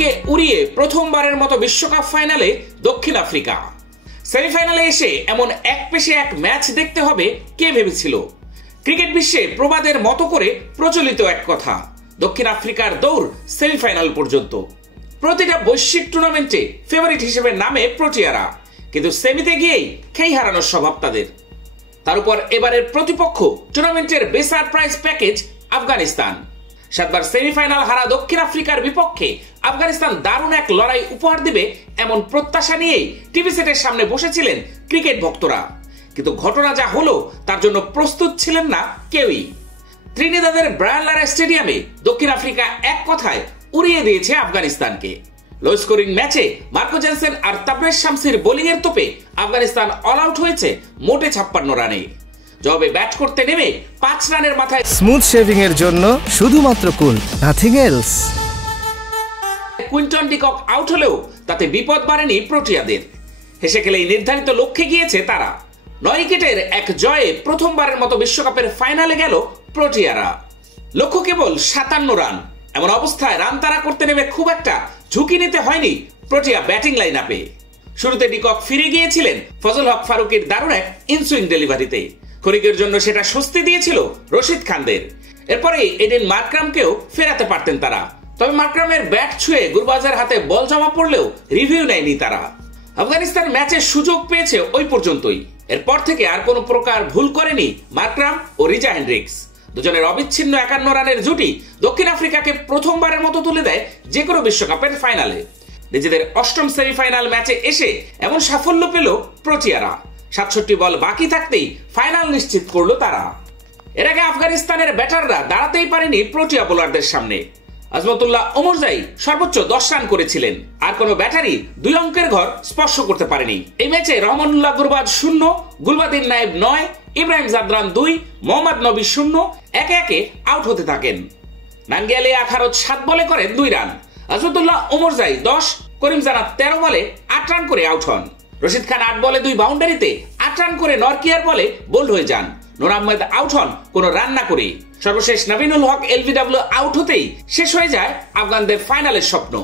পাকিস্তানকে উড়িয়ে প্রথমবারের মতো বিশ্বকাপ ফাইনালে দক্ষিণ আফ্রিকা। সেমিফাইনালে এসে এমন এক পেশে এক ম্যাচ দেখতে হবে কে ভেবেছিল। ক্রিকেট বিশ্বে প্রবাদের মতো করে প্রচলিত এক কথা, দক্ষিণ আফ্রিকার দৌড় সেমিফাইনাল পর্যন্ত। প্রতিটা বৈশ্বিক টুর্নামেন্টে ফেভারিট হিসেবে নামে প্রোটিয়ারা, কিন্তু সেমিতে গিয়েই খেই হারানোর স্বভাব তাদের। তার উপর এবারের প্রতিপক্ষ টুর্নামেন্টের বেসার প্রাইজ প্যাকেজ আফগানিস্তান। 7 বার সেমিফাইনাল হারা দক্ষিণ আফ্রিকার বিপক্ষে আফগানিস্তান দারুণ এক লড়াই উপহার দিবে এমন প্রত্যাশা নিয়েই টিভি সেটের সামনে বসেছিলেন ক্রিকেট ভক্তরা। কিন্তু ঘটনা যা হলো তার জন্য প্রস্তুত ছিলেন না কেউই। ত্রিনিদাদের ব্রায়ান লারা স্টেডিয়ামে দক্ষিণ আফ্রিকা এক কথায় উড়িয়ে দিয়েছে আফগানিস্তানকে। লো স্কোরিং ম্যাচে মার্কো জেনসেন আর তাবরেজ শামসির বোলিং এর তোপে আফগানিস্তান অল আউট হয়েছে মোটে 56 রানে। জবাবে ব্যাট করতে নেমে 5 রানের মাথায় স্মুথ শেভিং এর জন্য শুধুমাত্র cool, nothing else. Quinton de Kock out হলেও তাতে বিপদ বাড়েনি প্রোটিয়াদের। হেসে খেলেই নির্ধারিত লক্ষ্যে গিয়েছে তারা। 9 উইকেটের এক জয়ে প্রথমবারের মতো বিশ্বকাপের ফাইনালে গেল প্রোটিয়ারা। লক্ষ্য কেবল 57 রান। এমন অবস্থায় রান তাড়া করতে নেমে খুব একটা ঝুঁকি নিতে হয়নি প্রোটিয়া ব্যাটিং লাইন আপে। শুরুতে ডিকক ফিরে গিয়েছিলেন ফজল হক ফারুকের দারুণ এক ইনসুইং ডেলিভারিতে। ক্ষণিকের জন্য সেটা স্বস্তি দিয়েছিল রশিদ খানদের। এরপরে এডেন মার্করামকেও ফেরাতে পারতেন তারা, তবে মার্করামের ব্যাট ছুঁয়ে গুরবাজের হাতে বল জমা পড়লেও রিভিউ নেয়নি তারা। আফগানিস্তান ম্যাচের সুযোগ পেয়েছে ওই পর্যন্তই। এরপর থেকে আর কোনো প্রকার ভুল করেনি মার্করাম ও রিজা হেন্ড্রিক্স। দুজনের অবিচ্ছিন্ন 51 রানের জুটি দক্ষিণ আফ্রিকাকে প্রথমবারের মতো তুলে দেয় যে কোনো বিশ্বকাপের ফাইনালে। নিজেদের 8ম সেমিফাইনাল ম্যাচে এসে এমন সাফল্য পেল প্রোটিয়ারা। 67 বল বাকি থাকতেই ফাইনাল নিশ্চিত করলো তারা। এর আগে আফগানিস্তানের ব্যাটাররা দাঁড়াতেই পারেনি প্রোটিয়া বোলারদের সামনে। আজমতুল্লাহ ওমরজাই সর্বোচ্চ 10 রান করেছিলেন, আর কোনো ব্যাটারি 2 অঙ্কের ঘর স্পর্শ করতে পারেনি। এই ম্যাচে রহমানুল্লাহ গুরবাজ 0, গুলবাদিন নায়েব 9, ইব্রাহিম জাদরান 2, মোহাম্মদ নবী 0 একে একে আউট হতে থাকেন। নাঙ্গিয়ালে আখারত 7 বলে করেন 2 রান। আজমতুল্লাহ ওমরজাই 10, করিম জানা 13 বলে 8 রান করে আউট হন। রশিদ খান 8 বলে 2 বাউন্ডারিতে 8 রান করে নরকিয়ার বলে বোল্ড হয়ে যান। নূর আহমেদ আউট হন কোনো রান না করে। সর্বশেষ নবীনুল হক এলবিডব্লিউ আউট হতেই শেষ হয়ে যায় আফগানদের ফাইনালের স্বপ্ন।